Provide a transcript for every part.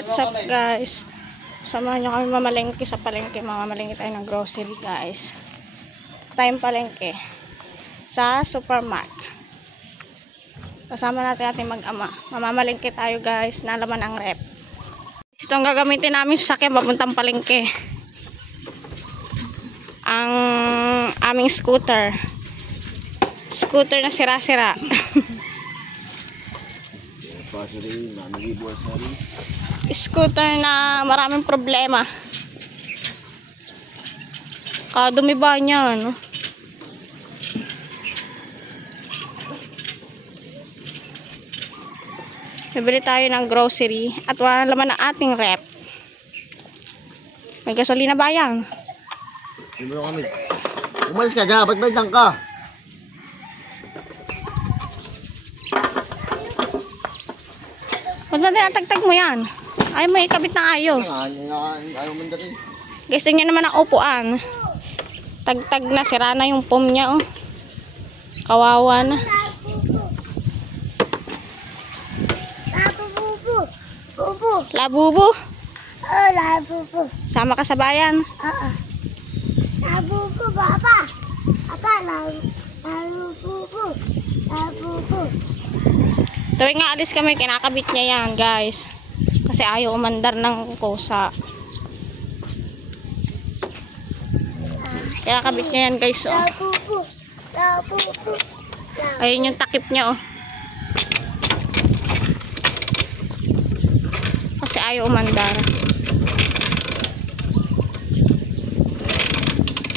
What's up guys? Samahan nyo kami mamalengke sa palengke. Mamamalengke tayo ng grocery guys. Time palengke sa supermarket. Kasama natin ating mag-ama. Mamamalengke tayo guys. Nalaman ang rep. Ito ang gagamitin namin sa sakyan papuntang palengke. Ang aming scooter. Scooter na sira-sira. Scooter na maraming problema. Kadumi ba niya, no? Bibili tayo ng grocery at wala laman ang ating rep. May gasolina ba yan? Hindi mo kami. Umalis ka dyan, ba't ba dyan ka? Ba't ba tinatagtag mo yan? Ayaw mo ikabit na ayos. Ayaw mo rin. Gusto niya naman ang upuan. Tagtag na, sira na yung foam niya, oh. Kawawa na. Labubu. Oh, labubu. Sama ka sa bayan. Labubu, Papa. Papa, labubu. Labubu. Tuwing nga alis kami, kinakabit niya yan, guys. Kasi ayaw umandar ng kusa. Kinakabit niya yan, guys, oh. Labubu. Labubu. Ayun yung takip niya, oh. Kasi ayaw umandar.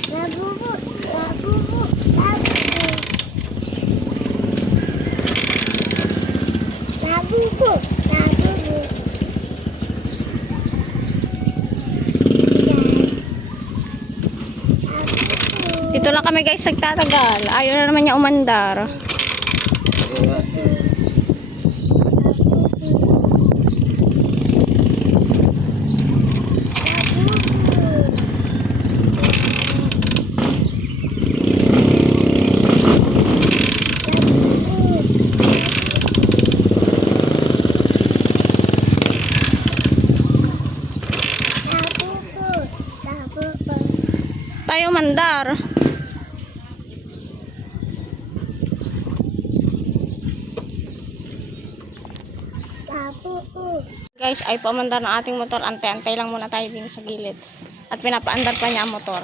Labubu. Labubu. Labubu. Labubu. Labubu. Dito lang kami, guys, nagtatagal. Ayaw na naman niya umandar. Tayo umandar. Guys, ay paumandar ng ating motor. Antay-antay lang muna tayo din sa gilid. At pinapaandar pa niya ang motor.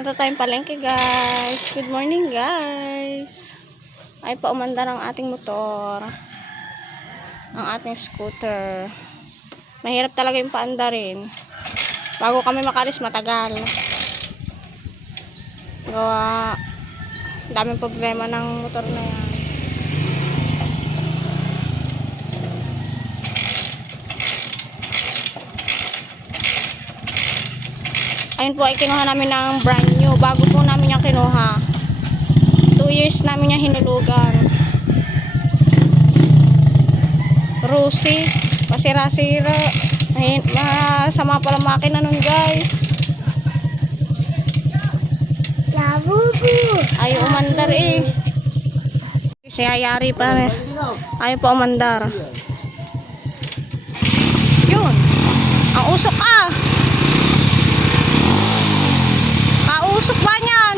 Ito tayong palengke, guys. Good morning, guys. Ay paumandar ang ating motor. Ang ating scooter. Mahirap talaga yung paandarin. Bago kami makalis, matagal. Gawa, daming problema ng motor na yan. Ayun po ay kinuha namin ng brand new. Bago po namin yung kinuha. 2 years namin yung hinulugan. Rusi. Pasira-sira. Masama pala makina nun, guys. Labubu. Ayaw umandar eh. Siya yari pa. Ayaw pa umandar. Yun. Ang usok ah. Kausok ba niyan?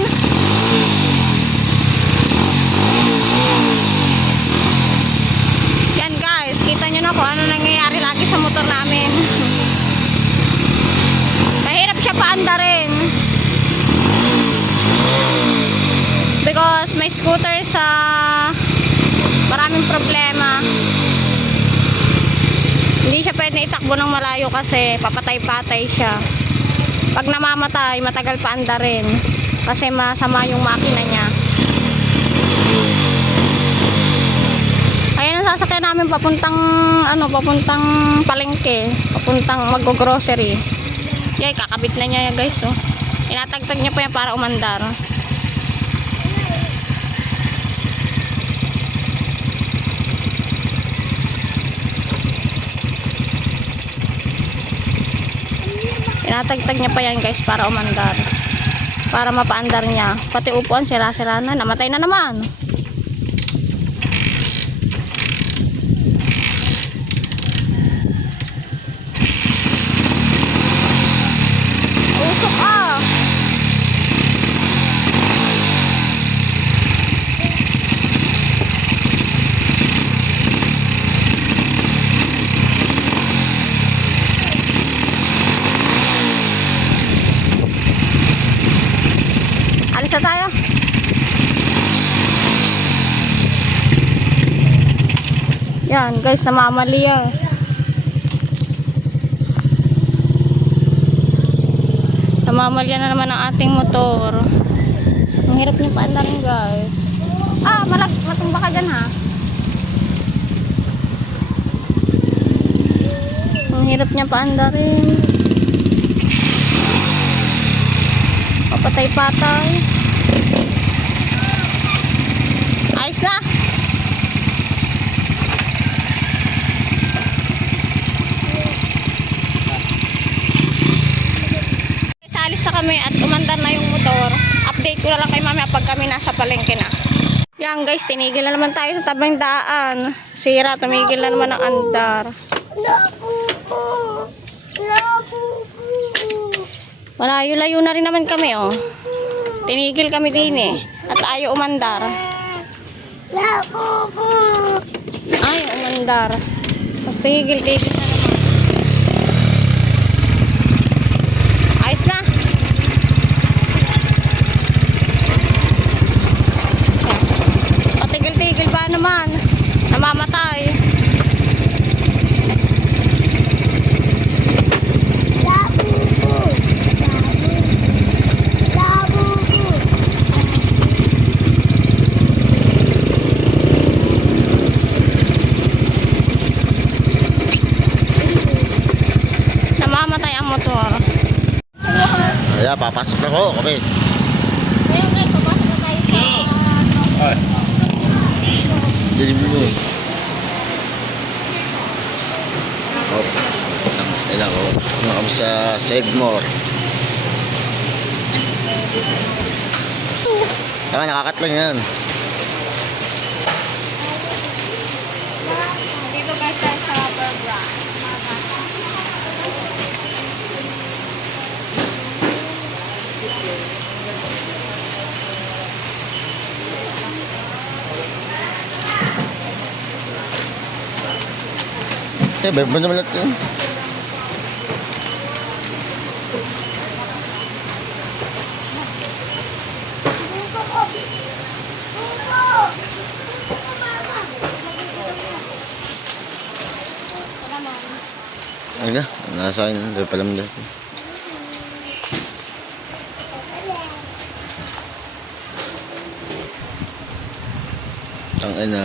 Yan guys. Kita nyo na kung ano nangyayari lagi sa motor namin. Mahirap siya paandarin. Because may scooter sa maraming problema. Hindi siya pwede itakbo ng malayo kasi papatay-patay siya. Pag namamatay, matagal pa andarin kasi masama yung makina niya. Ayan ang sasakyan namin papuntang papuntang palengke, papuntang mag-grocery. Yay, kakabit na niya guys, oh. Inatagtag niya pa yan para umandar. Tinatagtag niya pa yan guys para umandar. Para mapaandar niya. Pati upuan sira-sira na. Namatay na naman. guys, namamali yan. Namamali na naman ang ating motor. Ang hirap niya paandarin guys. Matumba ka dyan ha. Ang hirap niya paandarin. Papatay-patay. Ayos na. Alis na kami at umandar na yung motor. Update ko na lang kay mami pag kami nasa palengke na. Yan guys, tinigil na naman tayo sa tabing daan. Sira, tumigil na naman ang andar. Labubu. Labubu. Malayo-layo na rin naman kami oh. Tinigil kami din eh. At ayaw umandar. Labubu. Ayaw umandar. Mas tigil-tigil na naman. Ayos na. Patigil-tigil pa naman. Namamatay. Labubu. Labubu. Namamatay ang motor. Ayan, papasok na ko. Kami. Ngayon guys, papasok na tayo sa... Ay. Dilim mo. Oh. Ilang ko. Kami sa Sedmore. Saka nakakatlang yan. Dito guys tayo sa Barbara. Meron naman lahat yun. Ay na, nasa akin. Dahil pala mo dati. Tangin na.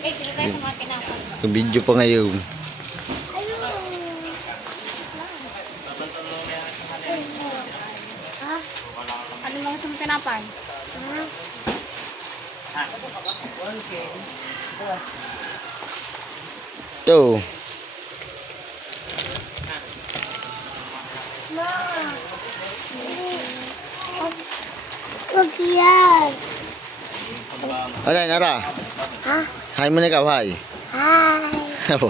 Guys, dito tayo sa mga pinapal. Yung video pa ngayon. Ano lang sa mga pinapal? Ito. Wag yan. Ano, Nara? Ha? Hi mo na ikaw, hi. Hi. Ako.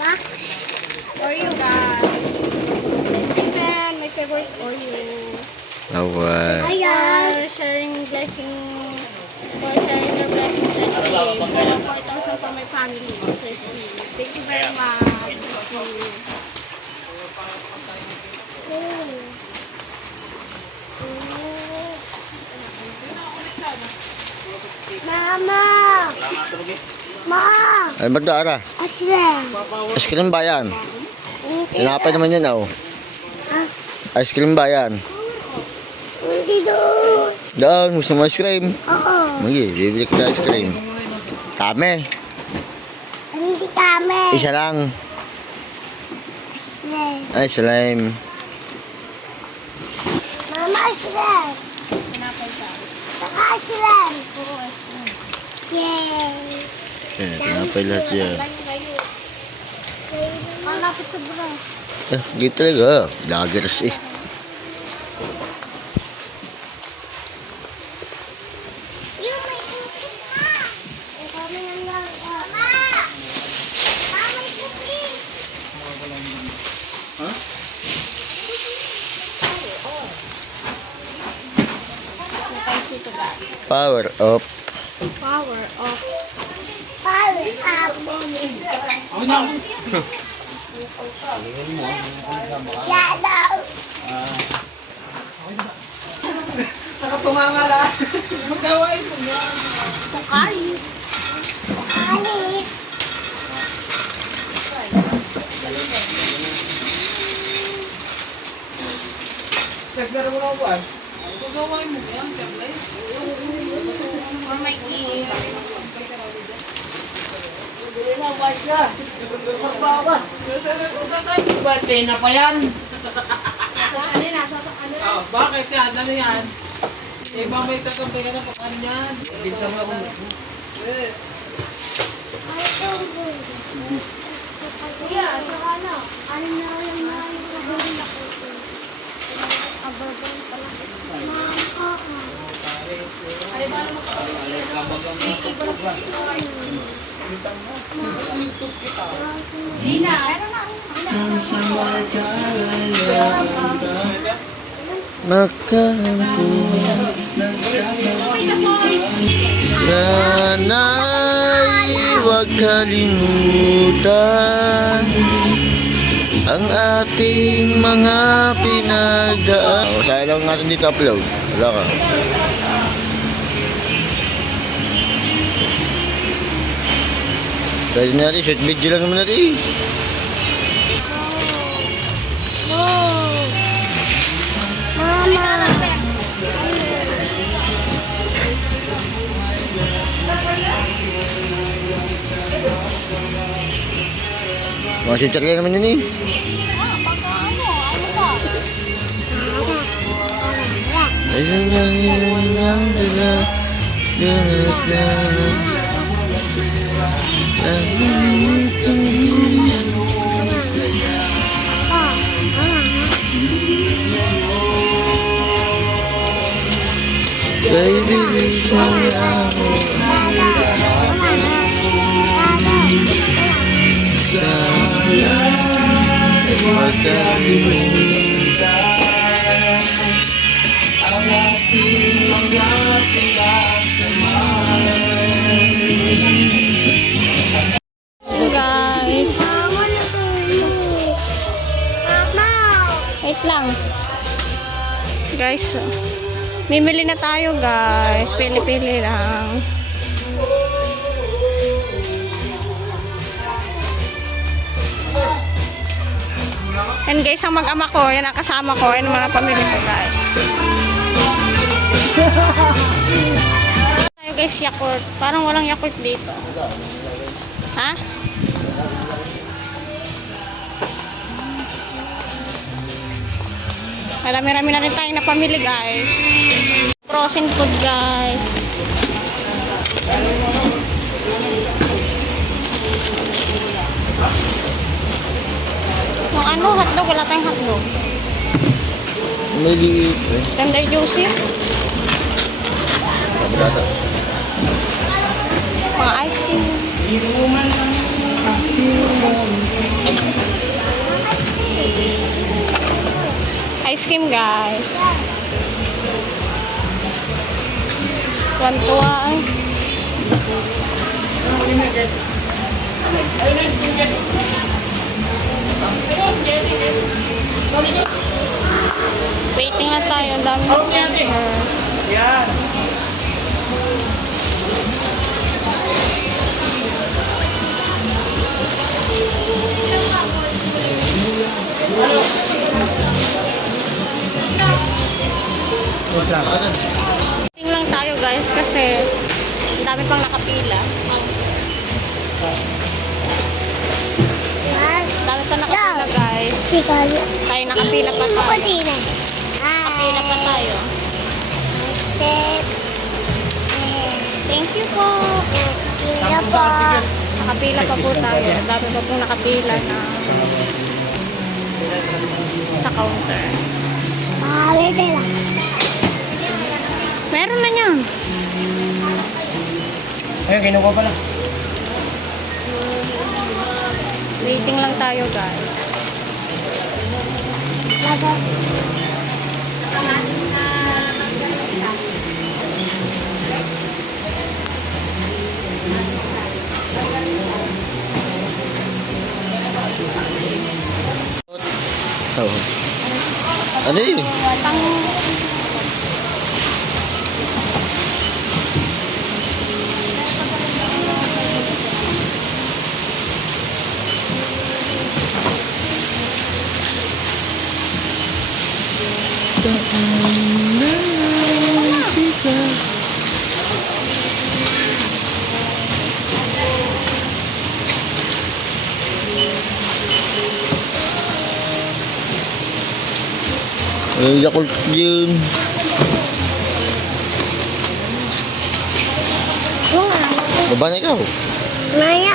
Ha? Oreo guys. Stephen, my favorite Oreo. Away. Ayan. Sharing blessing for sharing your blessings Sir Steve. 4,000 for my family Sir Steve. Thank you very much. Thank you. Mama. Ma. Ay, ba't Ara? Aslan. Ice cream ba yan? Tinapay naman yan, oh. Ah, Ice cream ba yan? hindi doon. Doon, gusto mo ice cream? Oo. Sige, bibili ko na ice cream. Kami. Hindi kami. Isa lang. Aslan. Ay, slime. Mama, Aslan. Pinapay ka. Saka Aslan. Oo, Yay. Tinapay lahat yan. layo. Malapit sa bra. Gitu talaga. Vloggers eh. Yung may cookies na. Eh, kami lang lang. Mama! Mama, may cookies. Tayo dito guys. Power up. Power of Power up. Yeah, daw. Nakatumanga lang. Magawain mo yan. Tukali. Tukali. Naglaro mo na ako ah. Magawain mo yan. For my kids. Birthday na pa yan. Oh, bakit yan? Ano yan? Iba may tatambay ka na pag ano yan? Binta mo ako. Yes. Kuya, saka na. Ano na lang na yung nahulog ako. Ababang pala. Sana'y huwag kalimutan ang ating mga pinagdaan. Oh, sayang lang natin dito upload. Wala ka. Pwede natin, short video lang naman natin. Mga sincere naman yun eh. Ayun lang yun lang dala. Baby, listen now. Guys, wait lang. Guys, mimili na tayo guys. Pili-pili lang. And guys, ang mag-ama ko, yan ang kasama ko, yan ang mga pamilya ko guys. Tayo guys, Yakult. Parang walang Yakult dito. Ha? Marami-rami na rin tayong napamili guys. Frozen food guys. Yung ano, hotdog, wala tayong hotdog. Maliit eh. Tender juicy. Kabulata. Mga ice cream. Ice cream guys. Tuwan-tuwan. Waiting na tayo. Ang dami na customer. Yan. Waiting lang tayo guys kasi ang dami pang nakapila. Ang dami pang nakapila guys. Tayo nakapila pa tayo. Nakapila pa tayo. Thank you po. Nakapila pa po tayo. Ang dami pa pong nakapila na sa counter. Meron na yan. Ayun, kinuha pala. Waiting lang tayo guys. Oh. Ano yun? Pang May Yakult yun. Baba na ikaw. Maya.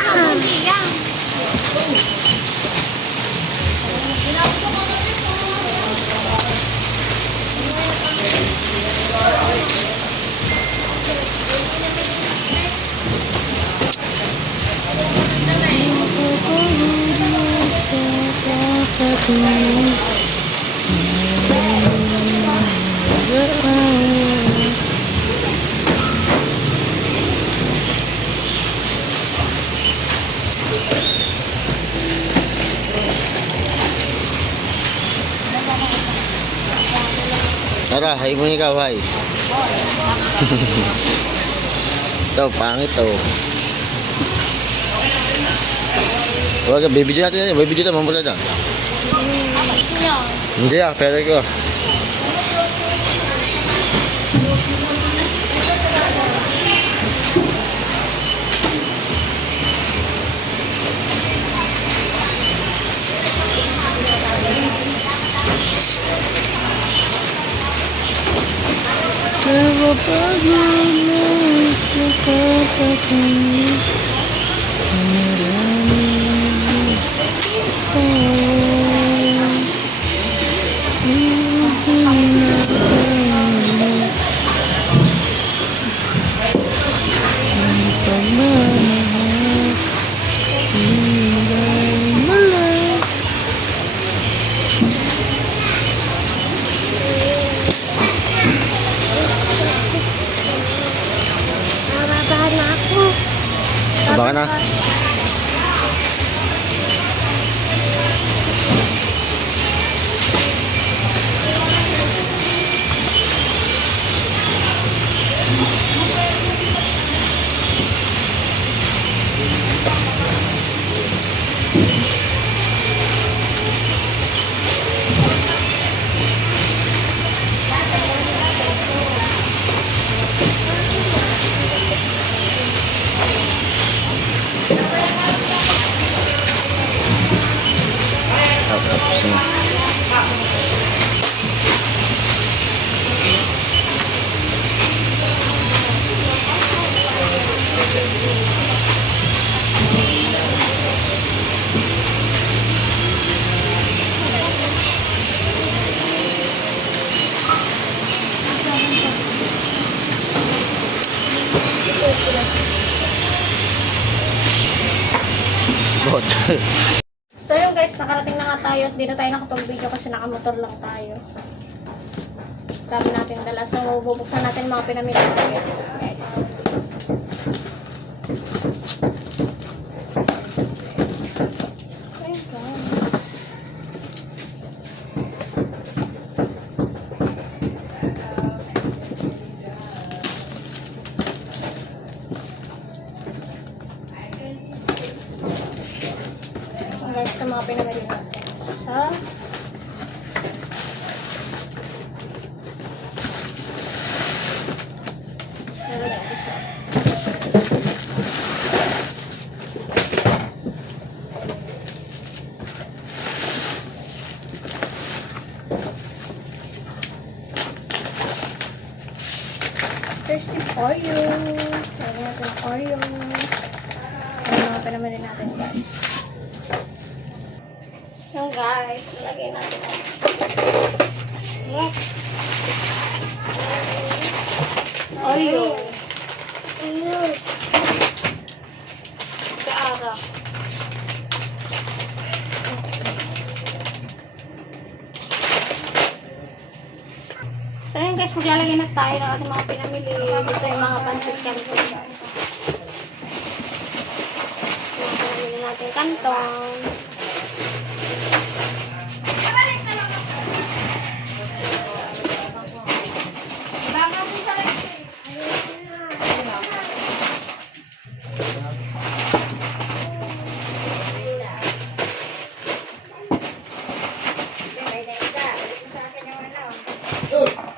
Tara, hay mo ikaw, hay. Ito, pangit to. Huwag ka, bibidyo natin yan. Bibidyo ito, mamula na. Hindi pero ko. Nababahan na ako. Baka na. Tapos na. Bot. So yun guys, nakarating na nga tayo at di na tayo nakapag-video kasi nakamotor lang tayo. Dami natin dala. So bubuksan natin mga pinamili natin guys. Okay guys. Guys, ito mga pinamili natin sa thirsty Oreo. Lagyan natin ang Oreo. Ano mga pinamili natin guys. Yung guys, nilagay natin ang Oreo. Kaara. So yun guys, maglalagay na tayo ng ating mga pinamili. Dito yung mga pancit canton guys. Pinamili natin kanton.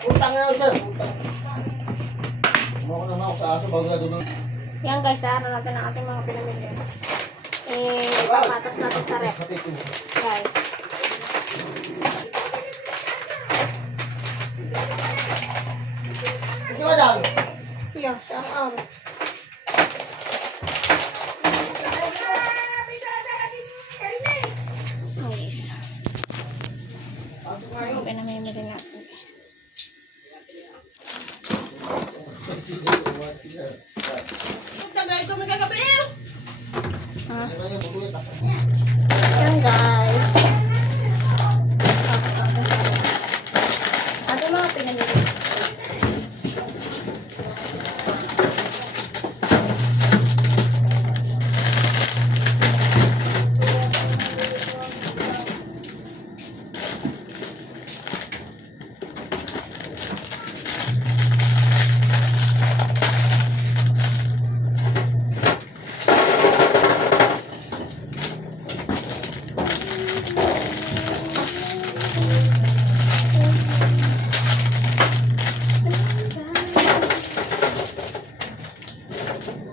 Utang nga sir. Mo na ako sa aso bago na doon. Yan guys, ano natin ang ating mga pinamili. Ipapatas natin sa rep. Guys. Dito ka dyan. Yeah, shout out. Oh, yes. Ang pinamimili natin. Ah. Yan guys. Ate mga pinamili.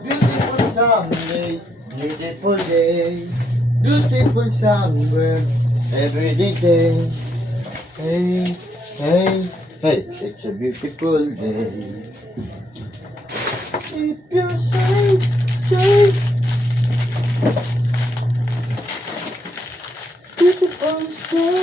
Beautiful Sunday, beautiful day, beautiful summer, every day. Hey, hey, hey, it's a beautiful day. If you're safe, safe. Beautiful Sunday.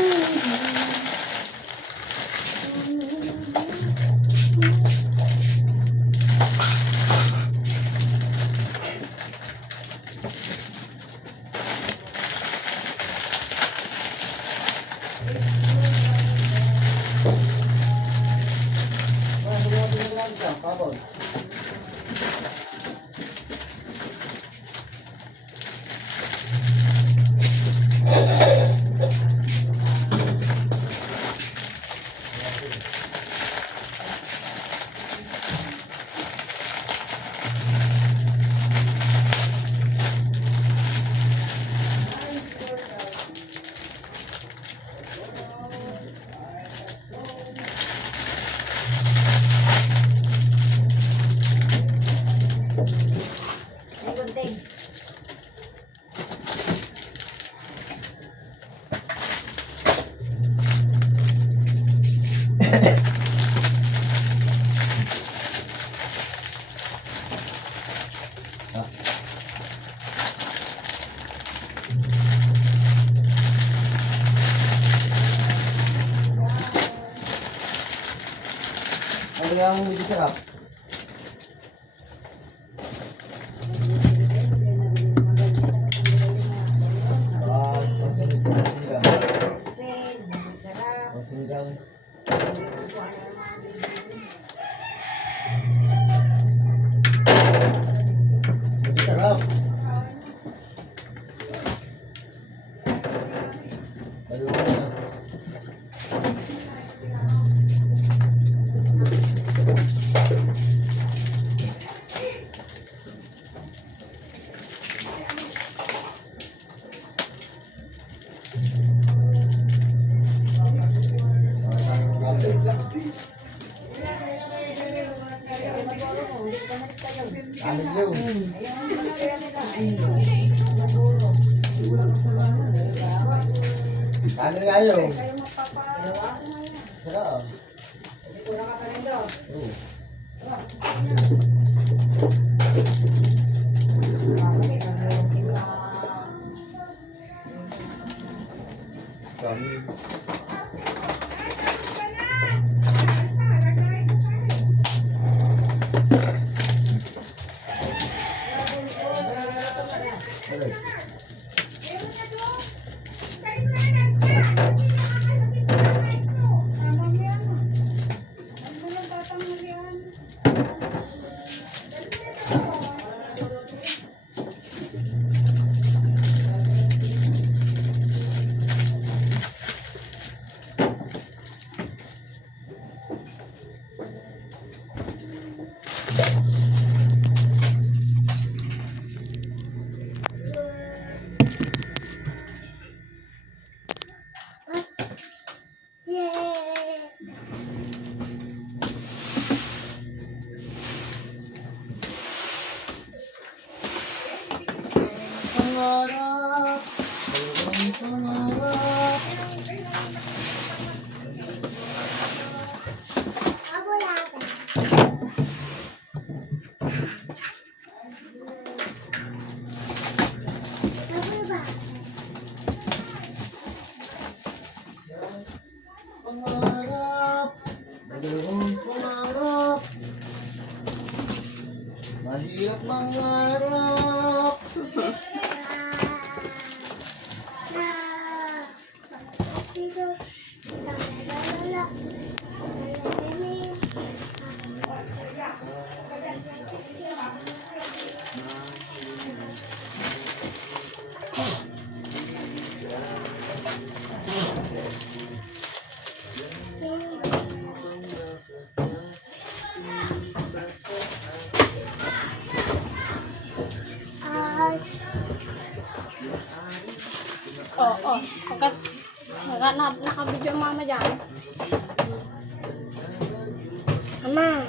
Ano yung medyo sarap? Sarap. Ano nga yun? Sarap. Oo. Kami. Mahirap mangarap. Oo. Pagkat naka-video ang mama dyan. Mama.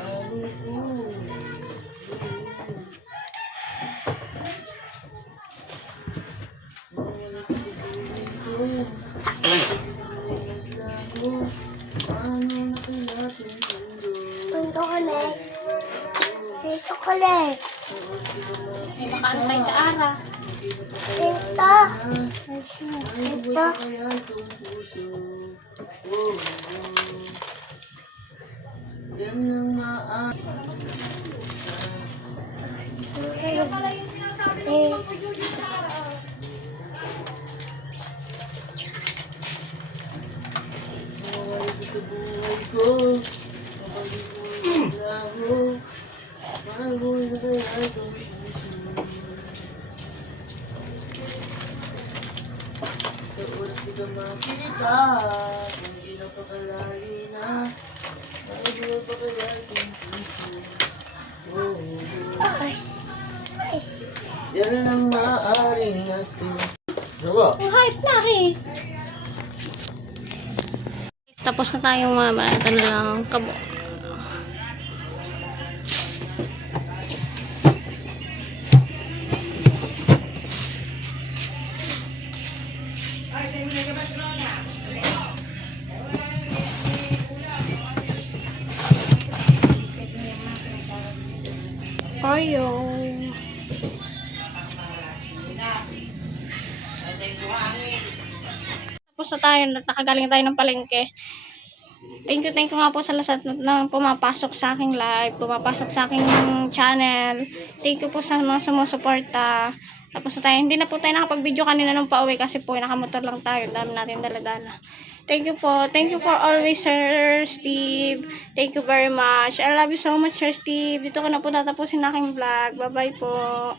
Punto ko na. Dito ko na. May nakaantay sa ara. Dito. Dito. Yan ang maa. Mawala ko sa buhay ko. Mapag-ibig ako. Mahal mo na kaya itong puso. Sa oras di ka makita, hindi napakalayo na. Mahal mo pa kaya itong puso. Yan lang maaaring natin. Diba? Ang hype na eh. Tapos na tayong mama. Ito na lang kabo. Ayo. Tapos na tayo, nakagaling tayo ng palengke. Thank you nga po sa lahat na pumapasok sa aking live, pumapasok sa aking channel. Thank you po sa mga sumusuporta. Tapos na tayo, hindi na po tayo nakapag-video kanina nung pauwi kasi po nakamotor lang tayo, dami natin dala-dala. Thank you po. Thank you for always, Sir Steve. Thank you very much. I love you so much, Sir Steve. Dito ko na po tatapusin aking vlog. Bye-bye po.